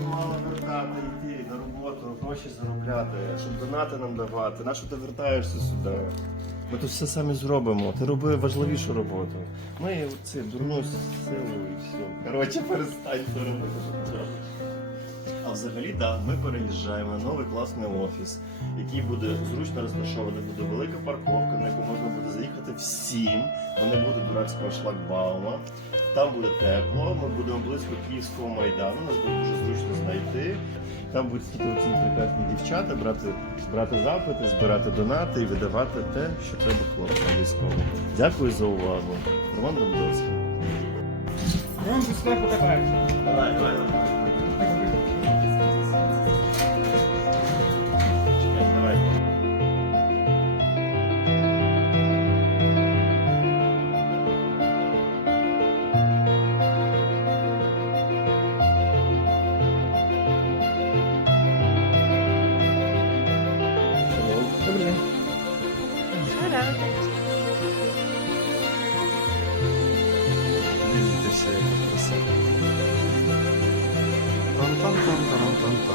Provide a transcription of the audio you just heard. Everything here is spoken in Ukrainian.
Мало вертати, йти на роботу, гроші заробляти, щоб донати нам давати. На що ти вертаєшся сюди? Ми тут все самі зробимо. Ти роби важливішу роботу. Ми оце дурну силу і все. Коротше, перестань це робити. А взагалі, так, ми переїжджаємо на новий класний офіс, який буде зручно розташований. Буде велика парковка, на яку можна буде заїхати всім, бо не буде дурацького шлагбаума. Там буде тепло, ми будемо близько Київського майдану, нас буде дуже зручно знайти. Там будуть сидіти оці прекрасні дівчата, брати, брати запити, збирати донати і видавати те, що треба хлопцям військовим. Дякую за увагу. Роман. Давай, давай, давай. Давай. bile. Herhalde. Neydi şey burası? Tan tan.